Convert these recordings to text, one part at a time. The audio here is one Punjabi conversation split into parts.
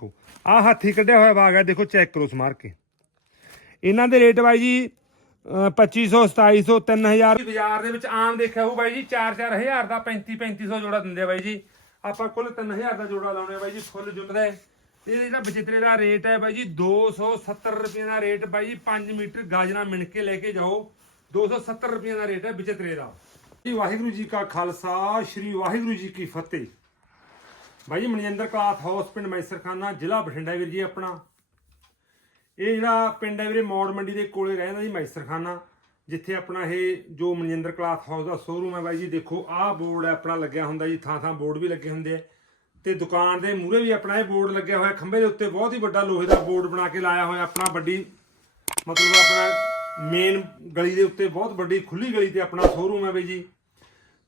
ਦੇਖੋ। ਆ ਹਾਥੀ ਕੱਢਿਆ ਹੋਇਆ ਬਾਗ ਹੈ ਦੇਖੋ ਚੈੱਕ ਕਰੋ ਸਮਾਰ ਕੇ। ਇਹਨਾਂ ਦੇ ਰੇਟ ਬਾਈ ਜੀ ਅਹ 2500 2700 3000 ਬਾਜ਼ਾਰ ਦੇ ਵਿੱਚ ਆਮ ਦੇਖਿਆ ਹੋਊ ਬਾਈ ਜੀ 4-4000 ਦਾ 35-3500 ਜੋੜਾ ਦਿੰਦੇ ਆ ਬਾਈ ਜੀ। ਆਪਾਂ ਕੁੱਲ 3000 ਦਾ ਜੋੜਾ ਲਾਉਣੇ ਆ ਬਾਈ ਜੀ ਫੁੱਲ ਜੁੱਲਦਾ ਹੈ ਇਹ ਜਿਹੜਾ ਬਚਿੱਤਰੇ ਦਾ ਰੇਟ ਹੈ ਬਾਈ ਜੀ 270 ਰੁਪਏ ਦਾ ਰੇਟ ਬਾਈ ਜੀ 5 ਮੀਟਰ ਗਾਜਣਾ ਮਿਣ ਕੇ ਲੈ ਕੇ ਜਾਓ। 270 ਰੁਪਏ ਦਾ ਰੇਟ ਹੈ ਬਚਿੱਤਰੇ ਦਾ। ਜੀ ਵਾਹਿਗੁਰੂ ਜੀ ਕਾ ਖਾਲਸਾ ਸ੍ਰੀ ਵਾਹਿਗੁਰੂ ਜੀ ਕੀ ਫਤਿਹ। ਬਾਈ ਜੀ, ਮਨਜਿੰਦਰ ਕਲਾਥ ਹਾਊਸ, ਪਿੰਡ ਮੈਸਰਖਾਨਾ, ਜ਼ਿਲ੍ਹਾ ਬਠਿੰਡਾ ਵੀਰ ਜੀ ਆਪਣਾ। ਇਹ ਜਿਹੜਾ ਪਿੰਡ ਹੈ ਵੀਰੇ, ਮੌੜ ਮੰਡੀ ਦੇ ਕੋਲੇ ਰਹਿੰਦਾ ਜੀ ਮੈਸਰਖਾਨਾ, ਜਿੱਥੇ ਆਪਣਾ ਇਹ ਜੋ ਮਨਜਿੰਦਰ ਕਲਾਥ ਹਾਊਸ ਦਾ ਸ਼ੋਰੂਮ ਹੈ ਬਾਈ ਜੀ, ਦੇਖੋ, ਆਹ ਬੋਰਡ ਹੈ ਆਪਣਾ ਲੱਗਿਆ ਹੁੰਦਾ ਜੀ ਥਾਂ ਥਾਂ ਬੋਰਡ ਵੀ ਲੱਗੇ ਹੁੰਦੇ ਆ। ਤੇ ਦੁਕਾਨ ਦੇ ਮੂਹਰੇ ਵੀ ਆਪਣਾ ਇਹ ਬੋਰਡ ਲੱਗਿਆ ਹੋਇਆ, ਖੰਭੇ ਦੇ ਉੱਤੇ ਬਹੁਤ ਹੀ ਵੱਡਾ ਲੋਹੇ ਦਾ ਬੋਰਡ ਬਣਾ ਕੇ ਲਾਇਆ ਹੋਇਆ ਆਪਣਾ ਵੱਡੀ, ਮਤਲਬ ਆਪਣਾ ਮੇਨ ਗਲੀ ਦੇ ਉੱਤੇ ਬਹੁਤ ਵੱਡੀ ਖੁੱਲੀ ਗਲੀ ਤੇ ਆਪਣਾ ਸ਼ੋਰੂਮ ਹੈ ਬਾਈ ਜੀ।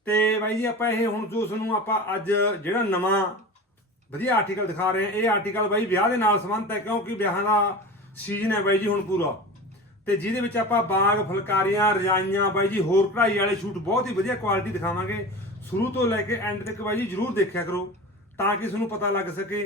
ਤੇ ਬਾਈ ਜੀ, ਆਪਾਂ ਇਹ ਹੁਣ ਜੋ ਤੁਹਾਨੂੰ ਆਪਾਂ ਅੱਜ ਜਿਹੜਾ ਨਵਾਂ ਵਧੀਆ ਆਰਟੀਕਲ ਦਿਖਾ ਰਹੇ ਹਾਂ। ਇਹ ਆਰਟੀਕਲ ਬਾਈ ਵਿਆਹ ਦੇ ਨਾਲ ਸੰਬੰਧਿਤ ਹੈ, ਕਿਉਂਕਿ ਵਿਆਹਾਂ ਦਾ ਸੀਜ਼ਨ ਹੈ ਬਾਈ ਜੀ ਹੁਣ ਪੂਰਾ। ਤੇ ਜਿਹਦੇ ਵਿੱਚ ਆਪਾਂ ਬਾਗ, ਫੁਲਕਾਰੀਆਂ, ਰਜਾਈਆਂ, ਬਾਈ ਜੀ ਹੋਰ ਕਢਾਈ ਵਾਲੇ ਸ਼ੂਟ ਬਹੁਤ ਹੀ ਵਧੀਆ ਕੁਆਲਿਟੀ ਦਿਖਾਵਾਂਗੇ। ਸ਼ੁਰੂ ਤੋਂ ਲੈ ਕੇ ਐਂਡ ਤੱਕ ਬਾਈ ਜੀ ਜਰੂਰ ਦੇਖਿਆ ਕਰੋ, ਤਾਂ ਕਿ ਤੁਹਾਨੂੰ ਪਤਾ ਲੱਗ ਸਕੇ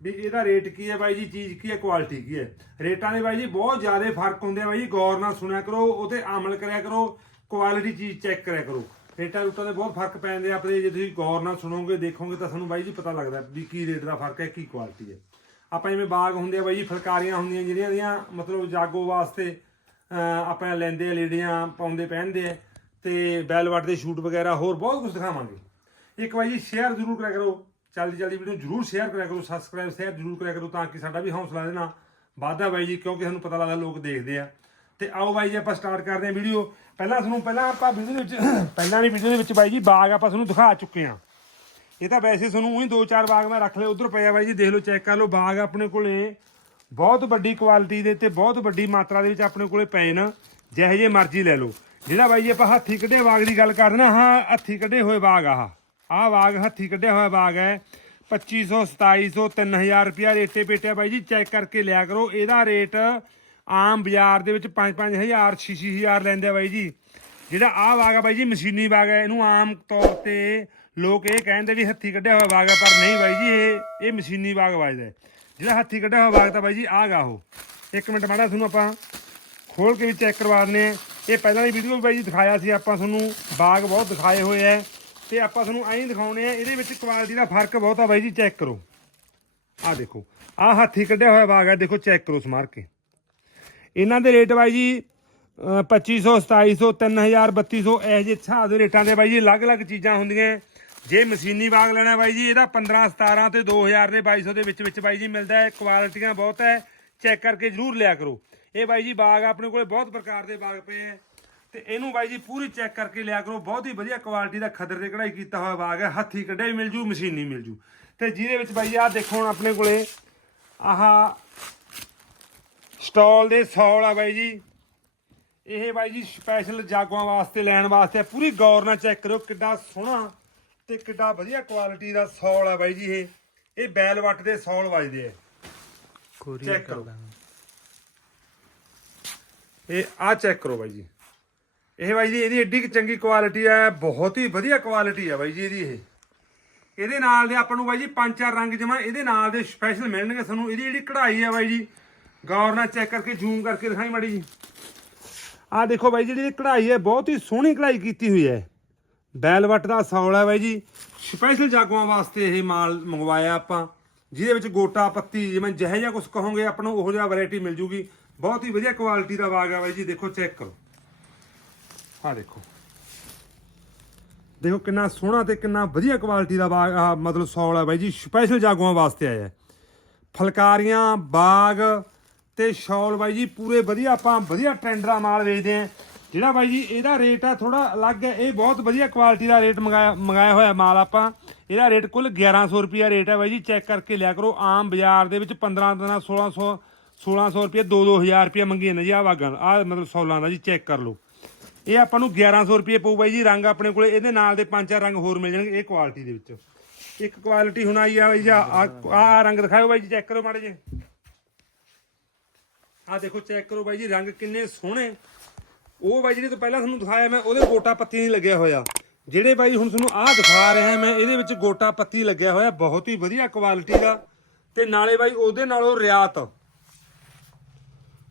ਵੀ ਇਹਦਾ ਰੇਟ ਕੀ ਹੈ ਬਾਈ ਜੀ, ਚੀਜ਼ ਕੀ ਹੈ ਕੁਆਲਿਟੀ ਕੀ ਹੈ। ਰੇਟਾਂ ਦੇ ਬਾਈ ਜੀ ਬਹੁਤ ਜ਼ਿਆਦਾ ਫ਼ਰਕ ਹੁੰਦੇ ਆ ਬਾਈ ਜੀ, ਗੌਰ ਨਾਲ ਸੁਣਿਆ ਕਰੋ ਉਹਤੇ ਅਮਲ ਕਰਿਆ ਕਰੋ ਕੁਆਲਿਟੀ ਚੀਜ਼ ਚੈੱਕ ਕਰਿਆ ਕਰੋ। ਰੇਟਾਂ ਰੂਟਾਂ ਦੇ ਬਹੁਤ ਫ਼ਰਕ ਪੈਂਦੇ ਆ, ਆਪਣੇ ਜੇ ਤੁਸੀਂ ਗੌਰ ਨਾਲ ਸੁਣੋਗੇ, ਦੇਖੋਗੇ ਤਾਂ ਤੁਹਾਨੂੰ ਬਾਈ ਜੀ ਪਤਾ ਲੱਗਦਾ ਵੀ ਕੀ ਰੇਟ ਦਾ ਫ਼ਰਕ ਹੈ, ਕੀ ਕੁਆਲਿਟੀ ਹੈ। ਆਪਾਂ ਜਿਵੇਂ ਬਾਗ ਹੁੰਦੇ ਆ ਬਾਈ ਜੀ, ਫੁਲਕਾਰੀਆਂ ਹੁੰਦੀਆਂ ਜਿਹੜੀਆਂ ਦੀਆਂ, ਮਤਲਬ ਜਾਗੋ ਵਾਸਤੇ, ਅਹ, ਆਪਾਂ ਲੈਂਦੇ ਆ, ਲੇਡੀਆਂ ਪਾਉਂਦੇ, ਪਹਿਨਦੇ ਆ, ਤੇ ਬੈਲਵਟ ਦੇ ਸ਼ੂਟ ਵਗੈਰਾ, ਹੋਰ ਬਹੁਤ ਕੁਝ ਦਿਖਾਵਾਂਗੇ। ਇੱਕ ਵਾਰੀ ਜੀ ਸ਼ੇਅਰ ਜ਼ਰੂਰ ਕਰਿਆ ਕਰੋ ਜਲਦੀ ਜਲਦੀ ਵੀਡੀਓ ਜ਼ਰੂਰ ਸ਼ੇਅਰ ਕਰਿਆ ਕਰੋ ਸਬਸਕ੍ਰਾਈਬ ਸ਼ੇਅਰ ਜ਼ਰੂਰ ਕਰਿਆ ਕਰੋ, ਤਾਂ ਕਿ ਸਾਡਾ ਵੀ ਹੌਸਲਾ ਦੇ ਨਾਲ ਵਾਧਾ ਬਾਈ ਜੀ, ਕਿਉਂਕਿ ਸਾਨੂੰ ਪਤਾ ਲੱਗਦਾ ਲੋਕ ਦੇਖਦੇ ਆ। ਤੇ ਆਓ ਬਾਈ ਜੀ, ਆਪਾਂ ਸਟਾਰਟ ਕਰਦੇ ਹਾਂ ਵੀਡੀਓ ਪਹਿਲਾਂ ਤੁਹਾਨੂੰ, ਪਹਿਲਾਂ ਆਪਾਂ ਵੀਡੀਓ ਦੇ ਵਿੱਚ, ਪਹਿਲਾਂ ਦੀ ਵੀਡੀਓ ਦੇ ਵਿੱਚ ਬਾਈ ਜੀ, ਬਾਗ ਆਪਾਂ ਤੁਹਾਨੂੰ ਦਿਖਾ ਚੁੱਕੇ ਹਾਂ। ਇਹ ਤਾਂ ਵੈਸੇ ਤੁਹਾਨੂੰ ਉਹੀ ਦੋ ਚਾਰ ਬਾਗ ਮੈਂ ਰੱਖ ਲਏ, ਉਧਰ ਪਿਆ ਬਾਈ ਜੀ, ਦੇਖ ਲਓ ਚੈੱਕ ਕਰ ਲਓ, ਬਾਗ ਆਪਣੇ ਕੋਲੇ ਬਹੁਤ ਵੱਡੀ ਕੁਆਲਿਟੀ ਦੇ ਤੇ ਬਹੁਤ ਵੱਡੀ ਮਾਤਰਾ ਦੇ ਵਿੱਚ ਆਪਣੇ ਕੋਲੇ ਪਏ ਨੇ ਜਿਹੇ ਜੇ ਮਰਜ਼ੀ ਲੈ ਲਓ। ਜਿਹੜਾ ਬਾਈ ਜੀ, ਆਪਾਂ ਹੱਥੀ ਕੱਢੇ ਬਾਗ ਦੀ ਗੱਲ ਕਰਦੇ ਨਾ ਹਾਂ, ਹੱਥੀ ਕੱਢੇ ਹੋਏ ਬਾਗ ਆਹ। ਆਹ ਬਾਗ ਹੱਥੀ ਕੱਢਿਆ ਹੋਇਆ ਬਾਗ ਹੈ। 2500 2700 3000 ਰੁਪਿਆ ਰੇਟੇ ਪੇਟਿਆ ਬਾਈ ਜੀ ਚੈੱਕ ਕਰਕੇ ਲਿਆ ਕਰੋ, ਇਹਦਾ ਰੇਟ ਆਮ ਬਾਜ਼ਾਰ ਦੇ ਵਿੱਚ 5-5000 6-6000 ਲੈਂਦੇ ਆ ਬਾਈ ਜੀ। ਜਿਹੜਾ ਆਹ ਬਾਗ ਆ ਬਾਈ ਜੀ, ਮਸ਼ੀਨੀ ਬਾਗ ਹੈ ਇਹਨੂੰ ਆਮ ਤੌਰ ਤੇ ਲੋਕ ਇਹ ਕਹਿੰਦੇ ਵੀ ਹੱਥੀ ਕੱਢਿਆ ਹੋਇਆ ਬਾਗ ਹੈ ਪਰ ਨਹੀਂ ਬਾਈ ਜੀ, ਇਹ ਇਹ ਮਸ਼ੀਨੀ ਬਾਗ ਵੱਜਦਾ ਜਿਹੜਾ ਹੱਥੀ ਕੱਢਿਆ ਹੋਇਆ ਬਾਗ ਤਾਂ ਬਾਈ ਜੀ, ਆਹ ਗਾ ਉਹ। ਇੱਕ ਮਿੰਟ ਮਾੜਾ ਤੁਹਾਨੂੰ ਆਪਾਂ ਖੋਲ ਕੇ ਵੀ ਚੈੱਕ ਕਰਵਾ ਦਿੰਦੇ ਆ ਇਹ ਪਹਿਲਾਂ ਦੀ ਵੀਡੀਓ ਵੀ ਬਾਈ ਜੀ ਦਿਖਾਇਆ ਸੀ, ਆਪਾਂ ਤੁਹਾਨੂੰ ਬਾਗ ਬਹੁਤ ਦਿਖਾਏ ਹੋਏ ਆ। ਤੇ ਆਪਾਂ ਤੁਹਾਨੂੰ ਐਂ ਦਿਖਾਉਣੇ ਆ ਇਹਦੇ ਵਿੱਚ ਕੁਆਲਿਟੀ ਦਾ ਫ਼ਰਕ ਬਹੁਤ ਆ ਬਾਈ ਜੀ ਚੈੱਕ ਕਰੋ। ਆਹ ਦੇਖੋ, ਆਹ ਹੱਥੀ ਕੱਢਿਆ ਹੋਇਆ ਬਾਗ ਹੈ ਦੇਖੋ ਚੈੱਕ ਕਰੋ, ਸਮਾਰ ਕੇ। ਇਹਨਾਂ ਦੇ ਰੇਟ ਬਾਈ ਜੀ, ਅਹ 2500 2700 3000 3200 ਇਹ ਜਿਹੇ ਹਿਸਾਬ ਦੇ ਰੇਟਾਂ ਦੇ ਬਾਈ ਜੀ, ਅਲੱਗ-ਅਲੱਗ ਚੀਜ਼ਾਂ ਹੁੰਦੀਆਂ। ਜੇ ਮਸ਼ੀਨੀ ਬਾਗ ਲੈਣਾ ਬਾਈ ਜੀ, ਇਹਦਾ 15 17 ਤੇ 2000 ਦੇ 2200 ਦੇ ਵਿੱਚ ਵਿੱਚ ਬਾਈ ਜੀ ਮਿਲਦਾ ਹੈ। ਕੁਆਲਿਟੀਆਂ ਬਹੁਤ ਹੈ ਚੈੱਕ ਕਰਕੇ ਜਰੂਰ ਲਿਆ ਕਰੋ। ਇਹ ਬਾਈ ਜੀ ਬਾਗ ਆਪਣੇ ਕੋਲੇ ਬਹੁਤ ਪ੍ਰਕਾਰ ਦੇ ਬਾਗ ਪਏ ਹੈ। ਤੇ ਇਹਨੂੰ ਬਾਈ ਜੀ ਪੂਰੀ ਚੈੱਕ ਕਰਕੇ ਲਿਆ ਕਰੋ। ਬਹੁਤ ਹੀ ਵਧੀਆ ਕੁਆਲਿਟੀ ਦਾ ਖੱਦਰ ਤੇ ਕਢਾਈ ਕੀਤਾ ਹੋਇਆ ਬਾਗ ਹੈ। ਹੱਥੀ ਕੱਢਿਆ ਵੀ ਮਿਲ ਜੂ, ਮਸ਼ੀਨੀ ਮਿਲ ਜੂ। ਤੇ ਜਿਹਦੇ ਵਿੱਚ ਬਾਈ ਆਹ ਦੇਖੋ ਹੁਣ ਆਪਣੇ ਕੋਲੇ, ਆਹ ਸਟਾਲ ਦੇ ਸੌਲ ਆ ਬਾਈ ਜੀ। ਇਹ ਬਾਈ ਜੀ ਸਪੈਸ਼ਲ ਜਾਗੋਆਂ ਵਾਸਤੇ ਲੈਣ ਵਾਸਤੇ। ਪੂਰੀ ਗੌਰ ਨਾਲ ਚੈੱਕ ਕਰੋ ਕਿੱਡਾ ਸੋਹਣਾ ਤੇ ਕਿੱਡਾ ਵਧੀਆ ਕੁਆਲਿਟੀ ਦਾ ਸੌਲ ਆ ਬਾਈ ਜੀ ਇਹ। ਇਹ ਬੈਲ ਵੱਟ ਦੇ ਸੌਲ ਵੱਜਦੇ ਆ। ਚੈੱਕ ਕਰੋ ਇਹ ਆ ਚੈੱਕ ਕਰੋ ਬਾਈ ਜੀ। ਇਹ ਬਾਈ ਜੀ ਇਹਦੀ ਏਡੀ ਚੰਗੀ ਕੁਆਲਿਟੀ ਆ ਬਹੁਤ ਹੀ ਵਧੀਆ ਕੁਆਲਿਟੀ ਆ ਬਾਈ ਜੀ ਇਹਦੀ ਇਹ। ਇਹਦੇ ਨਾਲ ਦੇ ਆਪਾਂ ਨੂੰ ਬਾਈ ਜੀ ਪੰਜ ਚਾਰ ਰੰਗ ਜਮਾ ਇਹਦੇ ਨਾਲ ਦੇ ਸਪੈਸ਼ਲ ਮਿਲਣਗੇ ਤੁਹਾਨੂੰ। ਇਹਦੀ ਜਿਹੜੀ ਕਢਾਈ ਆ ਬਾਈ ਜੀ ਗੌਰ ਨਾਲ ਚੈੱਕ ਕਰਕੇ ਜ਼ੂਮ ਕਰਕੇ ਦਿਖਾਈ ਮਾੜੀ ਜੀ ਆਹ ਦੇਖੋ ਬਾਈ ਜਿਹੜੀ ਇਹ ਕਢਾਈ ਹੈ, ਬਹੁਤ ਹੀ ਸੋਹਣੀ ਕਢਾਈ ਕੀਤੀ ਹੋਈ ਹੈ। ਬੈਲਵਟ ਦਾ ਸੌਲ ਹੈ ਬਾਈ ਜੀ। ਸਪੈਸ਼ਲ ਜਾਗੂਆਂ ਵਾਸਤੇ ਇਹ ਮਾਲ ਮੰਗਵਾਇਆ ਆਪਾਂ, ਜਿਹਦੇ ਵਿੱਚ ਗੋਟਾ, ਪੱਤੀ, ਜਿਵੇਂ ਜਿਹੇ ਜਿਹਾ ਕੁਝ ਕਹੋਗੇ, ਆਪਾਂ ਨੂੰ ਉਹੋ ਜਿਹਾ ਵੈਰਾਈਟੀ ਮਿਲ ਜੂਗੀ। ਬਹੁਤ ਹੀ ਵਧੀਆ ਕੁਆਲਿਟੀ ਦਾ ਬਾਗ ਹੈ ਬਾਈ ਜੀ, ਦੇਖੋ ਚੈੱਕ ਕਰੋ। ਆਹ ਦੇਖੋ। ਦੇਖੋ ਕਿੰਨਾ ਸੋਹਣਾ ਤੇ ਕਿੰਨਾ ਵਧੀਆ ਕੁਆਲਿਟੀ ਦਾ ਬਾਗ ਆਹ ਮਤਲਬ ਸੌਲ ਹੈ ਬਾਈ ਜੀ ਸਪੈਸ਼ਲ ਜਾਗੂਆਂ ਵਾਸਤੇ ਆਇਆ ਹੈ। ਫਲਕਾਰੀਆਂ, ਬਾਗ ਤੇ ਸ਼ਾਲ ਬਾਈ ਜੀ, ਪੂਰੇ ਵਧੀਆ, ਆਪਾਂ ਵਧੀਆ ਟ੍ਰੈਂਡਰਾ ਮਾਲ ਵੇਚਦੇ ਆ ਜਿਹੜਾ ਬਾਈ ਜੀ, ਇਹਦਾ ਰੇਟ ਆ ਥੋੜਾ ਅਲੱਗ ਹੈ। ਇਹ ਬਹੁਤ ਵਧੀਆ ਕੁਆਲਿਟੀ ਦਾ ਰੇਟ ਮੰਗਾਇਆ ਮੰਗਾਇਆ ਹੋਇਆ ਮਾਲ ਆਪਾਂ। ਇਹਦਾ ਰੇਟ ਕੁੱਲ 1100 ਰੁਪਿਆ ਰੇਟ ਹੈ ਬਾਈ ਜੀ। ਚੈੱਕ ਕਰਕੇ ਲਿਆ ਕਰੋ। ਆਮ ਬਾਜ਼ਾਰ ਦੇ ਵਿੱਚ 15 ਦਿਨਾਂ 1600 1600 ਰੁਪਏ 2-2000 ਰੁਪਏ ਮੰਗੀ ਨੇ ਜੀ ਆ ਵਾਗਾਂ ਆ ਮਤਲਬ ਸੌਲਾਂ ਦਾ ਜੀ, ਚੈੱਕ ਕਰ ਲਓ। ਇਹ ਆਪਾਂ ਨੂੰ 1100 ਰੁਪਏ ਪਊ ਬਾਈ ਜੀ। ਰੰਗ ਆਪਣੇ ਕੋਲੇ, ਇਹਦੇ ਨਾਲ ਦੇ ਪੰਜ ਚਾਰ ਰੰਗ ਹੋਰ ਮਿਲ ਜਾਣਗੇ, ਇਹ ਕੁਆਲਿਟੀ ਦੇ ਵਿੱਚ। ਇੱਕ ਕੁਆਲਿਟੀ ਹੁਣ ਆਈ ਆ ਬਾਈ ਜੀ ਆ ਆ ਰੰਗ ਦਿਖਾਓ ਬਾਈ ਜੀ, ਚੈੱਕ ਕਰੋ ਮਾੜੇ ਜੀ ਆ ਦੇਖੋ ਚੈੱਕ ਕਰੋ ਬਾਈ ਜੀ, ਰੰਗ ਕਿੰਨੇ ਸੋਹਣੇ। ਉਹ ਬਾਈ ਜਿਹੜੇ ਤੋਂ ਪਹਿਲਾਂ ਤੁਹਾਨੂੰ ਦਿਖਾਇਆ, ਮੈਂ ਉਹਦੇ ਗੋਟਾ ਪੱਤੀ ਨਹੀਂ ਲੱਗਿਆ ਹੋਇਆ। ਜਿਹੜੇ ਬਾਈ ਹੁਣ ਤੁਹਾਨੂੰ ਆਹ ਦਿਖਾ ਰਿਹਾ ਮੈਂ ਇਹਦੇ ਵਿੱਚ ਗੋਟਾ ਪੱਤੀ ਲੱਗਿਆ ਹੋਇਆ, ਬਹੁਤ ਹੀ ਵਧੀਆ ਕੁਆਲਿਟੀ ਦਾ। ਤੇ ਨਾਲੇ ਬਾਈ ਉਹਦੇ ਨਾਲੋਂ ਰਿਆਤ।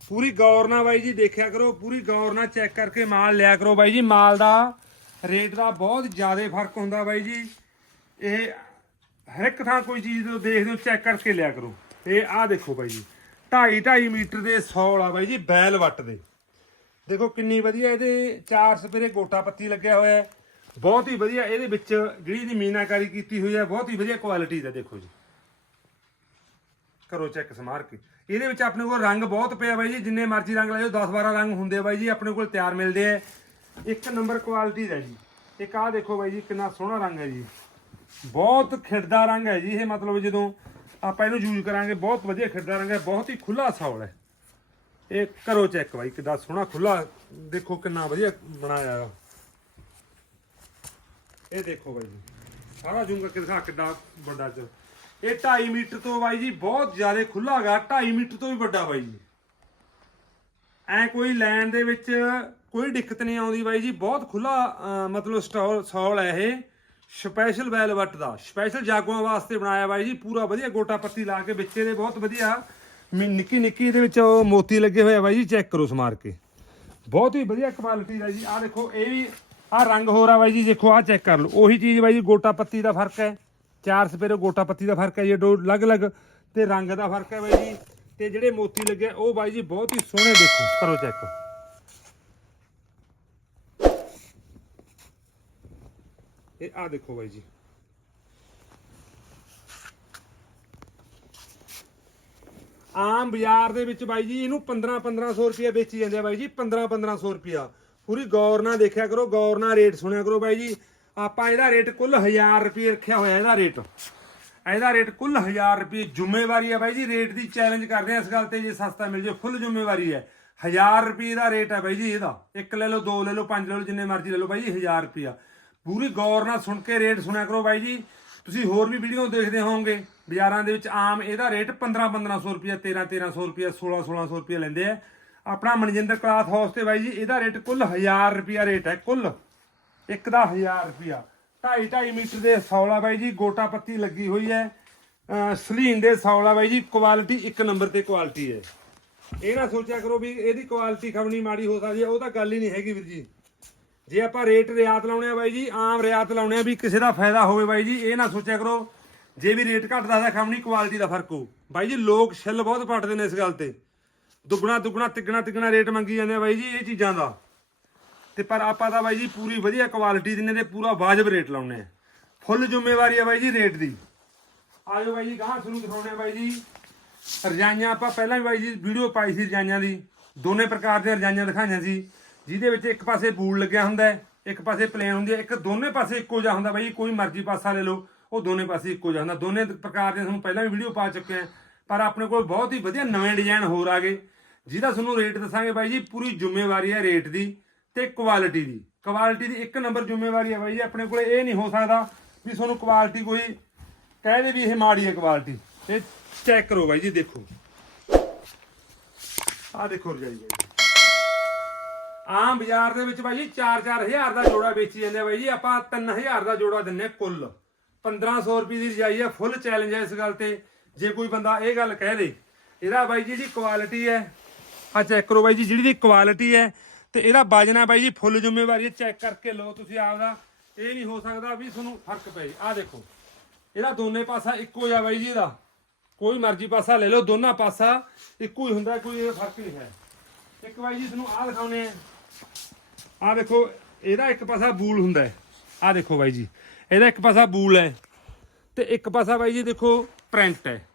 ਪੂਰੀ ਗੌਰ ਨਾਲ ਬਾਈ ਜੀ ਦੇਖਿਆ ਕਰੋ, ਪੂਰੀ ਗੌਰ ਨਾਲ ਚੈੱਕ ਕਰਕੇ ਮਾਲ ਲਿਆ ਕਰੋ ਬਾਈ ਜੀ। ਮਾਲ ਦਾ ਰੇਟ ਦਾ ਬਹੁਤ ਜ਼ਿਆਦਾ ਫ਼ਰਕ ਹੁੰਦਾ ਬਾਈ ਜੀ। ਇਹ ਹਰ ਇੱਕ ਥਾਂ ਕੋਈ ਚੀਜ਼ ਦੇਖਦੇ ਹੋ ਚੈੱਕ ਕਰਕੇ ਲਿਆ ਕਰੋ। ਤੇ ਆਹ ਦੇਖੋ ਬਾਈ ਜੀ। 2.5 2.5 ਮੀਟਰ ਦੇ ਸੌਲ ਆ ਬਾਈ ਜੀ, ਬੈਲ ਵੱਟ ਦੇ। ਦੇਖੋ ਕਿੰਨੀ ਵਧੀਆ ਇਹਦੇ ਚਾਰ ਸਪੇਰੇ ਗੋਟਾ ਪੱਤੀ ਲੱਗਿਆ ਹੋਇਆ ਹੈ। ਬਹੁਤ ਹੀ ਵਧੀਆ ਇਹਦੇ ਵਿੱਚ ਜਿਹੜੀ ਦੀ ਮੀਨਾਕਾਰੀ ਕੀਤੀ ਹੋਈ ਹੈ, ਬਹੁਤ ਹੀ ਵਧੀਆ ਕੁਆਲਿਟੀ ਦਾ ਦੇਖੋ ਜੀ। ਕਰੋ ਚੈੱਕ ਸਮਾਰ ਕੇ। ਇਹਦੇ ਵਿੱਚ ਆਪਣੇ ਕੋਲ ਰੰਗ ਬਹੁਤ ਪਿਆ ਬਾਈ ਜੀ, ਜਿੰਨੇ ਮਰਜ਼ੀ ਰੰਗ ਲੈ ਜਾਓ 10 12 ਰੰਗ ਹੁੰਦੇ ਆ ਬਾਈ ਜੀ, ਆਪਣੇ ਕੋਲ ਤਿਆਰ ਮਿਲਦੇ ਆ। ਇੱਕ ਨੰਬਰ ਕੁਆਲਿਟੀ ਦਾ ਜੀ। ਇੱਕ ਆਹ ਦੇਖੋ ਬਾਈ ਜੀ, ਕਿੰਨਾ ਸੋਹਣਾ ਰੰਗ ਹੈ ਜੀ। ਬਹੁਤ ਖਿੜਦਾ ਰੰਗ ਹੈ ਜੀ, ਇਹ ਮਤਲਬ ਜਦੋਂ ਆਪਾਂ ਇਹਨੂੰ ਯੂਜ਼ ਕਰਾਂਗੇ, ਬਹੁਤ ਵਧੀਆ ਖਿੜਦਾ ਰੰਗ ਹੈ, ਬਹੁਤ ਹੀ ਖੁੱਲਾ ਸੌਲ ਹੈ। ਇਹ ਕਰੋ ਚੈੱਕ ਬਾਈ ਕਿੱਦਾਂ ਸੋਹਣਾ ਖੁੱਲਾ ਦੇਖੋ ਕਿੰਨਾ ਵਧੀਆ ਬਣਾਇਆ ਇਹ ਦੇਖੋ ਬਾਈ ਜੀ, ਸਾਰਾ ਜੂਮ ਕਰਕੇ ਦਿਖਾ ਕਿੱਡਾ ਵੱਡਾ ਚ ਇਹ 2.5 ਮੀਟਰ ਤੋਂ ਬਾਈ ਜੀ ਬਹੁਤ ਜ਼ਿਆਦਾ ਖੁੱਲਾ ਹੈਗਾ 2.5 ਮੀਟਰ ਤੋਂ ਵੀ ਵੱਡਾ ਬਾਈ ਜੀ। ਐ ਕੋਈ ਲੈਣ ਦੇ ਵਿੱਚ ਕੋਈ ਦਿੱਕਤ ਨਹੀਂ ਆਉਂਦੀ ਬਾਈ ਜੀ, ਬਹੁਤ ਖੁੱਲਾ ਮਤਲਬ ਸਟਾਲ ਸੌਲ ਹੈ ਇਹ। ਸਪੈਸ਼ਲ ਵੈਲਵਟ ਦਾ, ਸਪੈਸ਼ਲ ਜਾਗੂਆਂ ਵਾਸਤੇ ਬਣਾਇਆ ਬਾਈ ਜੀ, ਪੂਰਾ ਵਧੀਆ ਗੋਟਾ ਪੱਤੀ ਲਾ ਕੇ ਵਿੱਚ ਦੇ ਬਹੁਤ ਵਧੀਆ ਮੀ- ਨਿੱਕੀ ਨਿੱਕੀ ਇਹਦੇ ਵਿੱਚ ਉਹ ਮੋਤੀ ਲੱਗੇ ਹੋਏ ਆ ਬਾਈ ਜੀ, ਚੈੱਕ ਕਰੋ ਸਮਾਰ ਕੇ। ਬਹੁਤ ਹੀ ਵਧੀਆ ਕੁਆਲਿਟੀ ਦਾ ਜੀ, ਆਹ ਦੇਖੋ, ਇਹ ਵੀ ਆਹ ਰੰਗ ਹੋਰ ਆ ਬਾਈ ਜੀ, ਦੇਖੋ, ਆਹ ਚੈੱਕ ਕਰ ਲਓ। ਉਹੀ ਚੀਜ਼ ਬਾਈ ਜੀ, ਗੋਟਾ ਪੱਤੀ ਦਾ ਫ਼ਰਕ ਹੈ। ਚਾਰ ਸਪੇਰੇ ਗੋਟਾ ਪੱਤੀ ਦਾ ਫ਼ਰਕ ਹੈ, ਜੀ ਦੋ ਅਲੱਗ-ਅਲੱਗ ਤੇ ਰੰਗ ਦਾ ਫ਼ਰਕ ਹੈ ਬਾਈ ਜੀ, ਤੇ ਜਿਹੜੇ ਮੋਤੀ ਲੱਗੇ ਉਹ ਬਾਈ ਜੀ ਬਹੁਤ ਹੀ ਸੋਹਣੇ ਦੇਖੋ, ਕਰੋ ਚੈੱਕ। ਇਹ ਆ ਦੇਖੋ ਬਾਈ ਜੀ ਆਮ ਬਾਜ਼ਾਰ ਦੇ ਵਿੱਚ ਬਾਈ ਜੀ ਇਹਨੂੰ 15 1500 ਰੁਪਏ ਵੇਚੀ ਜਾਂਦੇ ਆ ਬਾਈ ਜੀ 15 1500 ਰੁਪਿਆ ਪੂਰੀ ਗੌਰ ਨਾਲ ਦੇਖਿਆ ਕਰੋ ਗੌਰ ਨਾਲ ਰੇਟ ਸੁਣਿਆ ਕਰੋ ਬਾਈ ਜੀ ਆਪਾਂ ਇਹਦਾ ਰੇਟ ਕੁੱਲ 1000 ਰੁਪਏ ਰੱਖਿਆ ਹੋਇਆ ਇਹਦਾ ਰੇਟ ਇਹਦਾ ਰੇਟ ਕੁੱਲ 1000 ਰੁਪਏ ਜ਼ਿੰਮੇਵਾਰੀ ਹੈ ਬਾਈ ਜੀ ਰੇਟ ਦੀ ਚੈਲੰਜ ਕਰਦੇ ਆ ਇਸ ਗੱਲ ਤੇ ਜੇ ਸਸਤਾ ਮਿਲ ਜੇ ਫੁੱਲ ਜ਼ਿੰਮੇਵਾਰੀ ਹੈ 1000 ਰੁਪਏ ਦਾ ਰੇਟ ਹੈ ਬਾਈ ਜੀ ਇਹਦਾ ਇੱਕ ਲੈ ਲਓ ਦੋ ਲੈ ਲਓ ਪੰਜ ਲੈ ਲਓ ਜਿੰਨੇ ਮਰਜ਼ੀ ਲੈ ਲਓ ਬਾਈ ਜੀ 1000 ਰੁਪਿਆ ਪੂਰੀ ਗੌਰ ਨਾਲ ਸੁਣ ਕੇ ਰੇਟ ਸੁਣਿਆ ਕਰੋ ਬਾਈ ਜੀ। ਤੁਸੀਂ ਹੋਰ ਵੀ ਵੀਡੀਓ ਦੇਖਦੇ ਹੋਵੋਗੇ, ਬਾਜ਼ਾਰਾਂ ਦੇ ਵਿੱਚ ਆਮ ਇਹਦਾ ਰੇਟ 15 1500 ਰੁਪਿਆ 13 1300 ਰੁਪਿਆ 16 1600 ਰੁਪਿਆ ਲੈਂਦੇ ਆ। ਆਪਣਾ ਮਨਜਿੰਦਰ ਕਲਾਥ ਹਾਊਸ ਤੇ ਬਾਈ ਜੀ, ਇਹਦਾ ਰੇਟ ਕੁੱਲ 1000 ਰੁਪਿਆ ਰੇਟ ਹੈ, ਕੁੱਲ। ਇੱਕ ਦਾ 1000 ਰੁਪਿਆ 2.5 2.5 ਮੀਟਰ ਦੇ ਸੌਲਾ ਬਾਈ ਜੀ, ਗੋਟਾ ਪੱਤੀ ਲੱਗੀ ਹੋਈ ਹੈ। ਸਲੀਨ ਦੇ ਸੌਲਾ ਬਾਈ ਜੀ, ਕੁਆਲਿਟੀ ਇੱਕ ਨੰਬਰ ਤੇ ਕੁਆਲਿਟੀ ਹੈ। ਇਹ ਨਾ ਸੋਚਿਆ ਕਰੋ ਵੀ ਇਹਦੀ ਕੁਆਲਿਟੀ ਖਬਣੀ ਮਾੜੀ ਹੋ ਸਕਦੀ ਹੈ, ਉਹ ਤਾਂ ਗੱਲ ਹੀ ਨਹੀਂ ਹੈਗੀ ਵੀਰ ਜੀ। ਜੇ ਆਪਾਂ ਰੇਟ ਰਿਆਤ ਲਾਉਣੇ ਆ ਬਾਈ ਜੀ, ਆਮ ਰਿਆਤ ਲਾਉਣੇ ਆ ਵੀ ਕਿਸੇ ਦਾ ਫਾਇਦਾ ਹੋਵੇ ਬਾਈ ਜੀ, ਇਹ ਨਾ ਸੋਚਿਆ ਕਰੋ, ਜੇ ਵੀ ਰੇਟ ਘਟਦਾ ਤਾਂ ਖਮਣੀ ਕੁਆਲਿਟੀ ਦਾ ਫ਼ਰਕ ਹੋ ਬਾਈ ਜੀ, ਲੋਕ ਛਿੱਲ ਬਹੁਤ ਪੱਟਦੇ ਨੇ ਇਸ ਗੱਲ ਤੇ। ਦੁੱਗਣਾ ਦੁੱਗਣਾ, ਤਿੱਗਣਾ ਤਿੱਗਣਾ ਰੇਟ ਮੰਗੀ ਜਾਂਦੇ ਆ ਬਾਈ ਜੀ, ਇਹ ਚੀਜ਼ਾਂ ਦਾ। ਤੇ ਪਰ ਆਪਾਂ ਤਾਂ ਬਾਈ ਜੀ ਪੂਰੀ ਵਧੀਆ ਕੁਆਲਿਟੀ ਦਿੰਨੇ ਤੇ ਪੂਰਾ ਵਾਜਬ ਰੇਟ ਲਾਉਣੇ ਆ। ਫੁੱਲ ਜ਼ਿੰਮੇਵਾਰੀ ਆ ਬਾਈ ਜੀ ਰੇਟ ਦੀ। ਆਜੋ ਬਾਈ ਜੀ, ਗਾਹ ਸ਼ੁਰੂ ਦਿਖਾਉਣੇ ਆ ਬਾਈ ਜੀ। ਰਜਾਈਆਂ ਆਪਾਂ ਪਹਿਲਾਂ ਵੀ ਬਾਈ ਜੀ ਵੀਡੀਓ ਪਾਈ ਸੀ ਰਜਾਈਆਂ ਦੀ। ਦੋਨੇ ਪ੍ਰਕਾਰ ਦੀਆਂ ਰਜਾਈਆਂ ਦਿਖਾਈਆਂ ਸੀ। ਜਿਹਦੇ ਵਿੱਚ ਇੱਕ ਪਾਸੇ ਬੂਲ ਲੱਗਿਆ ਹੁੰਦਾ ਇੱਕ ਪਾਸੇ ਪਲੇਨ ਹੁੰਦੀ ਹੈ, ਇੱਕ ਦੋਨੇ ਪਾਸੇ ਇੱਕੋ ਜਿਹਾ ਹੁੰਦਾ ਬਾਈ, ਕੋਈ ਮਰਜ਼ੀ ਪਾਸਾ ਲੈ ਲਓ, ਉਹ ਦੋਨੇ ਪਾਸੇ ਇੱਕੋ ਜਿਹਾ ਹੁੰਦਾ। ਦੋਨੇ ਪ੍ਰਕਾਰ ਦੇ ਤੁਹਾਨੂੰ ਪਹਿਲਾਂ ਵੀ ਵੀਡੀਓ ਪਾ ਚੁੱਕੇ ਆ ਪਰ ਆਪਣੇ ਕੋਲ ਬਹੁਤ ਹੀ ਵਧੀਆ ਨਵੇਂ ਡਿਜ਼ਾਈਨ ਹੋਰ ਆ ਗਏ, ਜਿਹਦਾ ਤੁਹਾਨੂੰ ਰੇਟ ਦੱਸਾਂਗੇ ਬਾਈ ਜੀ, ਪੂਰੀ ਜ਼ਿੰਮੇਵਾਰੀ ਹੈ ਰੇਟ ਦੀ ਤੇ ਕੁਆਲਿਟੀ ਦੀ। ਕੁਆਲਿਟੀ ਦੀ ਇੱਕ ਨੰਬਰ ਜ਼ਿੰਮੇਵਾਰੀ ਹੈ ਬਾਈ ਜੀ, ਆਪਣੇ ਕੋਲ ਇਹ ਨਹੀਂ ਹੋ ਸਕਦਾ ਵੀ ਤੁਹਾਨੂੰ ਕੁਆਲਿਟੀ ਕੋਈ ਕਹਿ ਦੇ ਵੀ ਇਹ ਮਾੜੀ ਹੈ ਕੁਆਲਿਟੀ ਤੇ ਚੈੱਕ ਕਰੋ ਬਾਈ ਜੀ, ਦੇਖੋ। ਆਹ ਦੇਖੋ ਰਜਾਈ ਬਾਈ ਆਮ ਬਾਜ਼ਾਰ ਦੇ ਵਿੱਚ ਬਾਈ ਜੀ 4-4000 ਦਾ ਜੋੜਾ ਵੇਚੀ ਜਾਂਦੇ ਆ ਬਾਈ ਜੀ। ਆਪਾਂ 3000 ਦਾ ਜੋੜਾ ਦਿੰਨੇ ਆ ਕੁੱਲ। 1500 ਰੁਪਏ ਦੀ ਰਜਾਈ ਹੈ ਫੁੱਲ ਚੈਲੰਜ ਹੈ ਇਸ ਗੱਲ ਤੇ। ਜੇ ਕੋਈ ਬੰਦਾ ਇਹ ਗੱਲ ਕਹਿ ਦੇ, ਇਹਦਾ ਬਾਈ ਜੀ ਜਿਹੜੀ ਕੁਆਲਿਟੀ ਹੈ। ਆ ਚੈੱਕ ਕਰੋ ਬਾਈ ਜੀ, ਜਿਹੜੀ ਦੀ ਕੁਆਲਿਟੀ ਹੈ। ਤੇ ਇਹਦਾ ਵਜਨਾ ਬਾਈ ਜੀ, ਫੁੱਲ ਜ਼ਿੰਮੇਵਾਰੀ ਹੈ ਚੈੱਕ ਕਰਕੇ ਲਓ ਤੁਸੀਂ ਆਪਦਾ। ਇਹ ਨਹੀਂ ਹੋ ਸਕਦਾ ਵੀ ਤੁਹਾਨੂੰ ਫ਼ਰਕ ਪਏ। ਆਹ ਦੇਖੋ। ਇਹਦਾ ਦੋਨੇ ਪਾਸਾ ਇੱਕੋ ਜਿਹਾ ਬਾਈ ਜੀ ਇਹਦਾ। ਕੋਈ ਮਰਜ਼ੀ ਪਾਸਾ ਲੈ ਲਓ, ਦੋਨਾਂ ਪਾਸਾ ਇੱਕੋ ਹੀ ਹੁੰਦਾ, ਕੋਈ ਇਹ ਫ਼ਰਕ ਨਹੀਂ ਹੈ। ਇੱਕ ਬਾਈ ਜੀ ਤੁਹਾਨੂੰ ਆਹ ਦਿਖਾਉਨੇ ਆ ਆਹ ਦੇਖੋ, ਇਹਦਾ ਇੱਕ ਪਾਸਾ ਬੂਲ ਹੁੰਦਾ ਹੈ। ਆਹ ਦੇਖੋ ਬਾਈ ਜੀ, ਇਹਦਾ ਇੱਕ ਪਾਸਾ ਬੂਲ ਹੈ ਤੇ ਇੱਕ ਪਾਸਾ ਬਾਈ ਜੀ ਦੇਖੋ ਪ੍ਰਿੰਟ ਹੈ।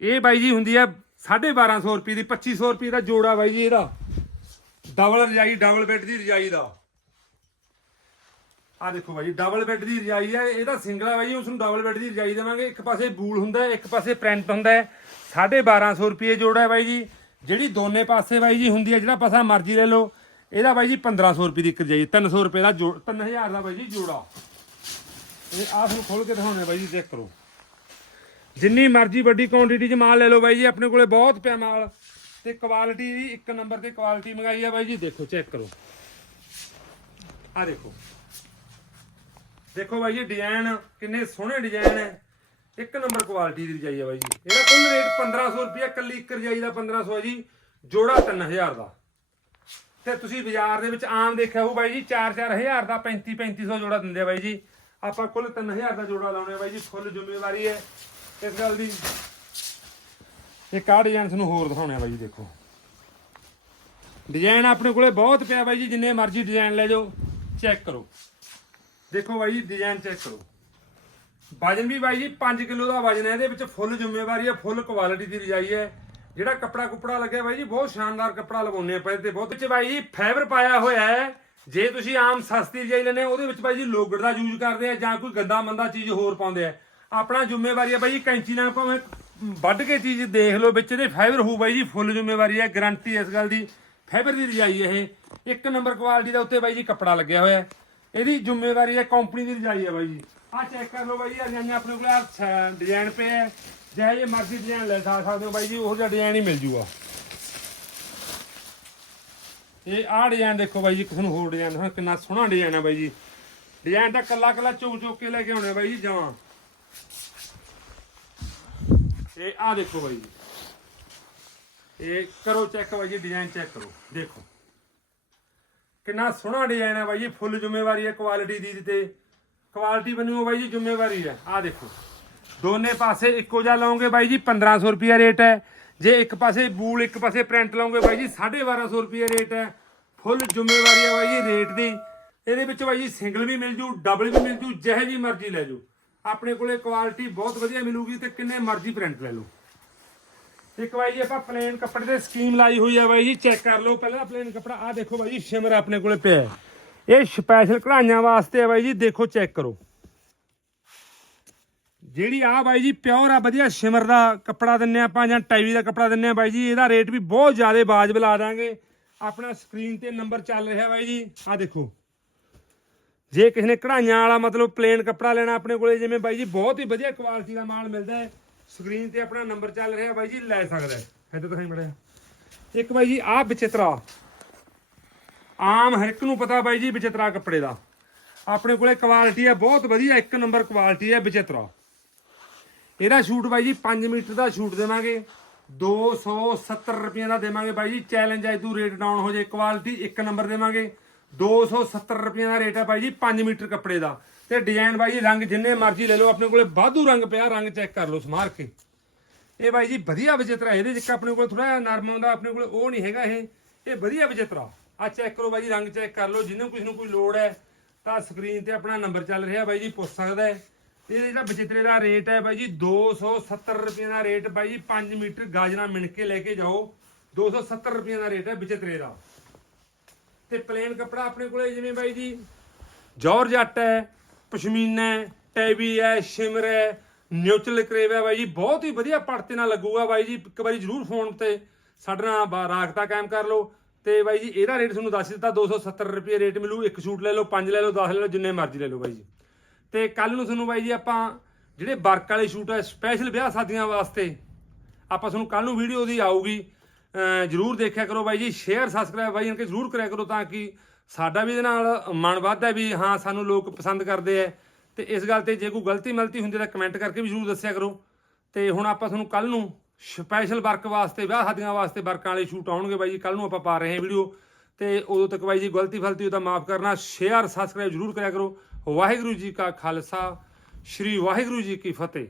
ਇਹ ਬਾਈ ਜੀ ਹੁੰਦੀ ਹੈ 1250 ਰੁਪਏ ਦੀ 2500 ਰੁਪਏ ਦਾ ਜੋੜਾ ਬਾਈ ਜੀ ਇਹਦਾ। ਡਬਲ ਰਜਾਈ, ਡਬਲ ਬੈੱਡ ਦੀ ਰਜਾਈ ਦਾ। ਆ ਦੇਖੋ ਬਾਈ ਡਬਲ ਬੈੱਡ ਦੀ ਰਜਾਈ ਹੈ, ਇਹਦਾ ਸਿੰਗਲ ਹੈ ਬਾਈ ਉਸ ਨੂੰ ਡਬਲ ਬੈੱਡ ਦੀ ਰਜਾਈ ਦੇਵਾਂਗੇ। ਇੱਕ ਪਾਸੇ ਬੂਲ ਹੁੰਦਾ ਹੈ, ਇੱਕ ਪਾਸੇ ਪ੍ਰਿੰਟ ਹੁੰਦਾ ਹੈ। 1250 ਰੁਪਏ ਜੋੜਾ ਹੈ ਬਾਈ ਜੀ। ਜਿਹੜੀ ਦੋਨੇ ਪਾਸੇ ਬਾਈ ਜੀ ਹੁੰਦੀ ਹੈ, ਜਿਹੜਾ ਪਾਸਾ ਮਰਜ਼ੀ ਲੈ ਲਓ, ਇਹਦਾ ਬਾਈ ਜੀ 1500 ਰੁਪਏ ਦੀ ਇੱਕ ਰਜਾਈ 300 ਰੁਪਏ ਦਾ ਜੋੜ 3000 ਦਾ ਬਾਈ ਜੀ ਜੋੜਾ। ਇਹ ਆਹ ਨੂੰ ਖੋਲ ਕੇ ਦਿਖਾਉਣੇ ਬਾਈ ਜੀ ਚੈੱਕ ਕਰੋ। ਜਿੰਨੀ ਮਰਜ਼ੀ ਵੱਡੀ ਕੁਆਂਟੀਟੀ 'ਚ ਮਾਲ ਲੈ ਲਓ ਬਾਈ ਜੀ, ਆਪਣੇ ਕੋਲੇ ਬਹੁਤ ਪਿਆ ਮਾਲ। ਤੇ ਕੁਆਲਿਟੀ ਦੀ ਇੱਕ ਨੰਬਰ ਤੇ ਕੁਆਲਿਟੀ ਮੰਗਾਈ ਆ ਬਾਈ ਜੀ, ਦੇਖੋ ਚੈੱਕ ਕਰੋ। ਆ ਦੇਖੋ। ਦੇਖੋ ਬਾਈ ਜੀ ਡਿਜ਼ਾਈਨ ਕਿੰਨੇ ਸੋਹਣੇ ਡਿਜ਼ਾਈਨ ਹੈ। ਇੱਕ ਨੰਬਰ ਕੁਆਲਿਟੀ ਦੀ ਰਜਾਈ ਹੈ ਬਾਈ ਜੀ। ਇਹਦਾ ਕੁੱਲ ਰੇਟ 1500 ਰੁਪਏ ਕੱਲੀ ਇੱਕ ਰਜਾਈ ਦਾ 1500 ਹੈ ਜੀ। ਜੋੜਾ 3000 ਦਾ। ਤੇ ਤੁਸੀਂ ਬਾਜ਼ਾਰ ਦੇ ਵਿੱਚ ਆਮ ਦੇਖਿਆ ਹੋਊ ਬਾਈ ਜੀ 4-4000 ਦਾ 35-3500 ਜੋੜਾ ਦਿੰਦੇ ਆ ਬਾਈ ਜੀ। ਆਪਾਂ ਕੁੱਲ 3000 ਦਾ ਜੋੜਾ ਲਾਉਣੇ ਆ ਬਾਈ ਜੀ, ਫੁੱਲ ਜ਼ਿੰਮੇਵਾਰੀ ਹੈ। ਇਸ ਗੱਲ ਦੀ ਇੱਕ ਆਹ ਡਿਜ਼ਾਈਨ ਤੁਹਾਨੂੰ ਹੋਰ ਦਿਖਾਉਣੇ ਆ ਬਾਈ ਜੀ, ਦੇਖੋ। ਡਿਜ਼ਾਈਨ ਆਪਣੇ ਕੋਲੇ ਬਹੁਤ ਪਿਆ ਬਾਈ ਜੀ, ਜਿੰਨੇ ਮਰਜ਼ੀ ਡਿਜ਼ਾਈਨ ਲੈ ਜਾਓ ਚੈੱਕ ਕਰੋ। ਦੇਖੋ ਬਾਈ ਜੀ ਡਿਜ਼ਾਈਨ ਚੈੱਕ ਕਰੋ। ਵਜਨ ਵੀ ਬਾਈ ਜੀ 5 ਕਿਲੋ ਦਾ ਵਜਨ ਹੈ, ਇਹਦੇ ਵਿੱਚ ਫੁੱਲ ਜ਼ਿੰਮੇਵਾਰੀ ਹੈ, ਫੁੱਲ ਕੁਆਲਿਟੀ ਦੀ ਰਜਾਈ ਹੈ। ਜਿਹੜਾ ਕੱਪੜਾ ਕੁਪੜਾ ਲੱਗਿਆ ਬਾਈ ਜੀ, ਬਹੁਤ ਸ਼ਾਨਦਾਰ ਕੱਪੜਾ ਲਗਾਉਣੇ ਆਪਾਂ ਇਹਦੇ ਬਹੁਤ ਵਿੱਚ ਬਾਈ ਜੀ ਫਾਈਬਰ ਪਾਇਆ ਹੋਇਆ ਹੈ। ਜੇ ਤੁਸੀਂ ਆਮ ਸਸਤੀ ਰਜਾਈ ਲੈਣੇ ਉਹਦੇ ਵਿੱਚ ਬਾਈ ਜੀ, ਲੋਗੜ ਦਾ ਯੂਜ਼ ਕਰਦੇ ਆ ਜਾਂ ਕੋਈ ਗੰਦਾ ਮੰਦਾ ਚੀਜ਼ ਹੋਰ ਪਾਉਂਦੇ ਆ। ਆਪਣਾ ਜ਼ਿੰਮੇਵਾਰੀ ਹੈ ਬਾਈ ਜੀ, ਕੈਂਚੀ ਨਾਲ ਭਾਵੇਂ ਵੱਢ ਕੇ ਚੀਜ਼ ਦੇਖ ਲਓ, ਵਿੱਚ ਇਹਦੇ ਫਾਈਬਰ ਹੋਊ ਬਾਈ ਜੀ, ਫੁੱਲ ਜ਼ਿੰਮੇਵਾਰੀ ਹੈ ਗਾਰੰਟੀ ਇਸ ਗੱਲ ਦੀ। ਫਾਈਬਰ ਦੀ ਰਜਾਈ ਹੈ ਇਹ। ਇੱਕ ਨੰਬਰ ਕੁਆਲਿਟੀ ਦਾ ਉੱਤੇ ਬਾਈ ਜੀ ਕੱਪੜਾ ਲੱਗਿਆ ਹੋਇਆ ਇਹਦੀ ਜ਼ਿੰਮੇਵਾਰੀ ਹੈ ਕੰਪਨੀ ਦੀ ਰਜਾਈ ਹੈ ਬਾਈ ਜੀ। ਆਹ ਚੈੱਕ ਕਰ ਲਓ ਬਾਈ ਜੀ ਰਜਾਈਆਂ ਆਪਣੇ ਕੋਲ ਡਿਜ਼ਾਈਨ ਪਏ ਹੈ ਜਿਹੇ ਜੇ ਮਰਜ਼ੀ ਡਿਜ਼ਾਈਨ ਲੈ ਸਕਦੇ ਹੋ ਬਾਈ ਜੀ ਉਹ ਜਿਹਾ ਡਿਜ਼ਾਈਨ ਹੀ ਮਿਲ ਜੂਗਾ। ਇਹ ਆਹ ਡਿਜ਼ਾਈਨ ਦੇਖੋ ਬਾਈ ਜੀ ਕਿਸ ਨੂੰ ਹੋਰ ਡਿਜ਼ਾਈਨ ਦਿਖਾਉਣਾ, ਕਿੰਨਾ ਸੋਹਣਾ ਡਿਜ਼ਾਈਨ ਹੈ ਬਾਈ ਜੀ। ਡਿਜ਼ਾਈਨ ਤਾਂ ਕੱਲਾ ਕੱਲਾ ਚੁੱਕ ਚੁੱਕ ਕੇ ਲੈ ਕੇ ਆਉਣੇ ਬਾਈ ਜੀ ਜਮਾਂ। ਇਹ ਆਹ ਦੇਖੋ ਬਾਈ ਜੀ। ਇਹ ਕਰੋ ਚੈੱਕ ਬਾਈ ਜੀ ਡਿਜ਼ਾਈਨ ਚੈੱਕ ਕਰੋ ਦੇਖੋ। ਕਿੰਨਾ ਸੋਹਣਾ ਡਿਜ਼ਾਈਨ ਹੈ ਬਾਈ ਜੀ ਫੁੱਲ ਜ਼ਿੰਮੇਵਾਰੀ ਹੈ ਕੁਆਲਿਟੀ ਦੀ ਤੇ। ਕੁਆਲਿਟੀ ਬਣੂ ਬਾਈ ਜੀ, ਜ਼ਿੰਮੇਵਾਰੀ ਹੈ। ਆਹ ਦੇਖੋ। ਦੋਨੇ ਪਾਸੇ ਇੱਕੋ ਜਿਹਾ ਲਾਉਂਗੇ ਬਾਈ ਜੀ 1500 ਰੁਪਿਆ ਰੇਟ ਹੈ। ਜੇ ਇੱਕ ਪਾਸੇ ਬੂਲ, ਇੱਕ ਪਾਸੇ ਪ੍ਰਿੰਟ ਲਾਉਂਗੇ ਬਾਈ ਜੀ 1250 ਰੁਪਿਆ ਰੇਟ ਹੈ। ਫੁੱਲ ਜ਼ਿੰਮੇਵਾਰੀ ਹੈ ਬਾਈ ਜੀ ਰੇਟ ਦੀ। ਇਹਦੇ ਵਿੱਚ ਬਾਈ ਜੀ ਸਿੰਗਲ ਵੀ ਮਿਲ ਜੂ ਡਬਲ ਵੀ ਮਿਲ ਜੂ, ਜਿਹੇ ਜੀ ਮਰਜ਼ੀ ਲੈ ਜਾਓ ਆਪਣੇ ਕੋਲੇ ਕੁਆਲਿਟੀ ਬਹੁਤ ਵਧੀਆ ਮਿਲੂਗੀ ਤੇ ਕਿੰਨੇ ਮਰਜ਼ੀ ਪ੍ਰਿੰਟ ਲੈ ਲਓ। ਇੱਕ ਬਾਈ ਜੀ, ਆਪਾਂ ਪਲੇਨ ਕੱਪੜੇ ਤੇ ਸਕੀਮ ਲਾਈ ਹੋਈ ਆ ਬਾਈ ਜੀ ਚੈੱਕ ਕਰ ਲਓ। ਪਹਿਲਾਂ ਪਲੇਨ ਕੱਪੜਾ ਆ ਦੇਖੋ ਬਾਈ ਜੀ ਸ਼ਿਮਰ ਆਪਣੇ ਕੋਲੇ ਪਿਆ ਹੈ। ਇਹ ਸਪੈਸ਼ਲ ਕਢਾਈਆਂ ਵਾਸਤੇ ਆ ਬਾਈ ਜੀ, ਦੇਖੋ ਚੈੱਕ ਕਰੋ। ਜਿਹੜੀ ਆ ਬਾਈ ਜੀ ਪਿਓਰ ਆ, ਵਧੀਆ ਸ਼ਿਮਰ ਦਾ ਕੱਪੜਾ ਦਿੰਨੇ ਆਪਾਂ ਜਾਂ ਟਾਈਵੀ ਦਾ ਕੱਪੜਾ ਦਿੰਨੇ ਆ ਬਾਈ ਜੀ, ਇਹਦਾ ਰੇਟ ਵੀ ਬਹੁਤ ਜ਼ਿਆਦਾ ਬਾਜਬ ਲਾ ਦਾਂਗੇ। ਆਪਣਾ ਸਕਰੀਨ ਤੇ ਨੰਬਰ ਚੱਲ ਰਿਹਾ ਬਾਈ ਜੀ ਆ ਦੇਖੋ। ਜੇ ਕਿਸੇ ਨੇ ਕਢਾਈਆਂ ਵਾਲਾ ਮਤਲਬ ਪਲੇਨ ਕੱਪੜਾ ਲੈਣਾ ਆਪਣੇ ਕੋਲੇ, ਜਿਵੇਂ ਬਾਈ ਜੀ ਬਹੁਤ ਹੀ ਵਧੀਆ ਕੁਆਲਿਟੀ ਦਾ ਮਾਲ ਮਿਲਦਾ ਹੈ ਸਕਰੀਨ ਤੇ ਆਪਣਾ ਨੰਬਰ ਚੱਲ ਰਿਹਾ ਬਾਈ ਜੀ, ਲੈ ਸਕਦਾ ਹੈ। ਇੱਧਰ ਦਿਖਾਈ ਮੜਿਆ ਇੱਕ ਬਾਈ ਜੀ, ਆਹ ਵਿਚਿਤਰਾ। ਆਮ ਹਰ ਇੱਕ ਨੂੰ ਪਤਾ ਬਾਈ ਜੀ ਵਿਚਿਤਰਾ ਕੱਪੜੇ ਦਾ। ਆਪਣੇ ਕੋਲੇ ਕੁਆਲਿਟੀ ਹੈ, ਬਹੁਤ ਵਧੀਆ, ਇੱਕ ਨੰਬਰ ਕੁਆਲਿਟੀ ਹੈ ਵਿਚਿਤਰਾ। ਇਹਦਾ ਸ਼ੂਟ ਬਾਈ ਜੀ 5 ਮੀਟਰ ਦਾ ਸ਼ੂਟ ਦੇਵਾਂਗੇ। 270 ਰੁਪਏ ਦਾ ਦੇਵਾਂਗੇ ਬਾਈ ਜੀ। ਚੈਲੰਜ ਹੈ ਤੂੰ ਰੇਟ ਡਾਊਨ ਹੋ ਜਾਏ ਕੁਆਲਿਟੀ ਇੱਕ ਨੰਬਰ ਦੇਵਾਂਗੇ। 270 ਰੁਪਏ ਦਾ ਰੇਟ ਹੈ ਬਾਈ ਜੀ 5 ਮੀਟਰ ਕੱਪੜੇ ਦਾ। ਤੇ ਡਿਜ਼ਾਈਨ ਬਾਈ ਜੀ ਰੰਗ ਜਿੰਨੇ ਮਰਜ਼ੀ ਲੈ ਲਓ, ਆਪਣੇ ਕੋਲੇ ਵਾਧੂ ਰੰਗ ਪਿਆ, ਰੰਗ ਚੈੱਕ ਕਰ ਲਓ ਸਮਾਰ ਕੇ। ਇਹ ਬਾਈ ਜੀ ਵਧੀਆ ਵਿਚਿਤਰਾ, ਇਹਦੇ ਵਿੱਚ ਆਪਣੇ ਕੋਲ ਥੋੜਾ ਨਰਮ ਆਉਂਦਾ, ਆਪਣੇ ਕੋਲ ਉਹ ਨਹੀਂ ਹੈਗਾ ਇਹ। ਇਹ ਵਧੀਆ ਵਿਚਿਤਰਾ। ਆ ਚੈੱਕ ਕਰੋ ਬਾਈ ਜੀ, ਰੰਗ ਚੈੱਕ ਕਰ ਲਓ। ਜਿਹਨੂੰ ਕਿਸੇ ਨੂੰ ਕੋਈ ਲੋੜ ਹੈ ਤਾਂ ਸਕਰੀਨ ਤੇ ਆਪਣਾ ਨੰਬਰ ਚੱਲ ਰਿਹਾ ਬਾਈ ਜੀ, ਪੁੱਛ ਸਕਦਾ ਹੈ। ਇਹ ਜਿਹੜਾ ਵਿਚਿਤਰੇ ਦਾ ਰੇਟ ਹੈ ਬਾਈ ਜੀ 270 ਰੁਪਏ ਦਾ ਰੇਟ ਬਾਈ ਜੀ 5 ਮੀਟਰ ਗਾਜਰਾ ਮਿਣ ਕੇ ਲੈ ਕੇ ਜਾਓ। 270 ਰੁਪਏ ਦਾ ਰੇਟ ਹੈ ਵਿਚਿਤਰੇ ਦਾ। ਤੇ ਪਲੇਨ ਕੱਪੜਾ ਆਪਣੇ ਕੋਲੇ ਜਿਵੇਂ ਬਾਈ ਜੀ ਜੌਰਜੱਟ ਹੈ, ਪਸ਼ਮੀਨਾ ਹੈ ਟੈਬੀ ਹੈ, ਸ਼ਿਮਰ ਹੈ ਨਿਊਟਰਲ ਕਰੇਵ ਹੈ ਬਾਈ ਜੀ। ਬਹੁਤ ਹੀ ਵਧੀਆ ਪੜਤੇ ਨਾਲ ਲੱਗੂਗਾ ਬਾਈ ਜੀ। ਇੱਕ ਵਾਰੀ ਜਰੂਰ ਫੋਨ ਤੇ ਸਾਡੇ ਨਾਲ ਰਾਖਤਾ ਕਾਇਮ ਕਰ ਲਓ। ਤੇ ਬਾਈ ਜੀ, ਇਹਦਾ ਰੇਟ ਤੁਹਾਨੂੰ ਦੱਸ ਦਿੱਤਾ 270 ਰੁਪਏ ਰੇਟ ਮਿਲੂ, ਇੱਕ ਸ਼ੂਟ ਲੈ ਲਓ, ਪੰਜ ਲੈ ਲਓ 10 ਲੈ ਲਓ, ਜਿੰਨੇ ਮਰਜ਼ੀ ਲੈ ਲਓ ਬਾਈ ਜੀ। ਤੇ ਕੱਲ ਨੂੰ ਤੁਹਾਨੂੰ ਬਾਈ ਜੀ ਆਪਾਂ ਜਿਹੜੇ ਵਰਕ ਵਾਲੇ ਸ਼ੂਟ ਹੈ ਸਪੈਸ਼ਲ ਵਿਆਹ ਸ਼ਾਦੀਆਂ ਵਾਸਤੇ, ਆਪਾਂ ਤੁਹਾਨੂੰ ਕੱਲ ਨੂੰ ਵੀਡੀਓ ਦੀ ਆਊਗੀ। ਜਰੂਰ ਦੇਖਿਆ ਕਰੋ ਬਾਈ ਜੀ ਸ਼ੇਅਰ ਸਬਸਕ੍ਰਾਈਬ ਬਾਈ ਇਨਕੇ ਜਰੂਰ ਕਰਿਆ ਕਰੋ ਤਾਂ ਕਿ ਸਾਡਾ ਵੀ ਇਹਦੇ ਨਾਲ ਮਨ ਵੱਧਦਾ ਵੀ ਹਾਂ, ਸਾਨੂੰ ਲੋਕ ਪਸੰਦ ਕਰਦੇ ਆ। ਤੇ ਇਸ ਗੱਲ ਤੇ ਜੇ ਕੋਈ ਗਲਤੀ ਮਲਤੀ ਹੁੰਦੀ ਤਾਂ ਕਮੈਂਟ ਕਰਕੇ ਵੀ ਜਰੂਰ ਦੱਸਿਆ ਕਰੋ। ਤੇ ਹੁਣ ਆਪਾਂ ਤੁਹਾਨੂੰ ਕੱਲ ਨੂੰ ਸਪੈਸ਼ਲ ਵਰਕ ਵਾਸਤੇ, ਵਿਆਹ ਸ਼ਾਦੀਆਂ ਵਾਸਤੇ ਵਰਕਾਂ ਵਾਲੇ ਸ਼ੂਟ ਆਉਣਗੇ ਬਾਈ ਜੀ ਕੱਲ ਨੂੰ ਆਪਾਂ ਪਾ ਰਹੇ ਹਾਂ ਵੀਡੀਓ ਤੇ ਉਦੋਂ ਤੱਕ ਬਾਈ ਜੀ, ਗਲਤੀ ਫਲਤੀ ਉਹ ਤਾਂ ਮਾਫ ਕਰਨਾ ਸ਼ੇਅਰ ਸਬਸਕ੍ਰਾਈਬ ਜਰੂਰ ਕਰਿਆ ਕਰੋ। ਵਾਹਿਗੁਰੂ ਜੀ ਕਾ ਖਾਲਸਾ, ਸ਼੍ਰੀ ਵਾਹਿਗੁਰੂ ਜੀ ਕੀ ਫਤਿਹ।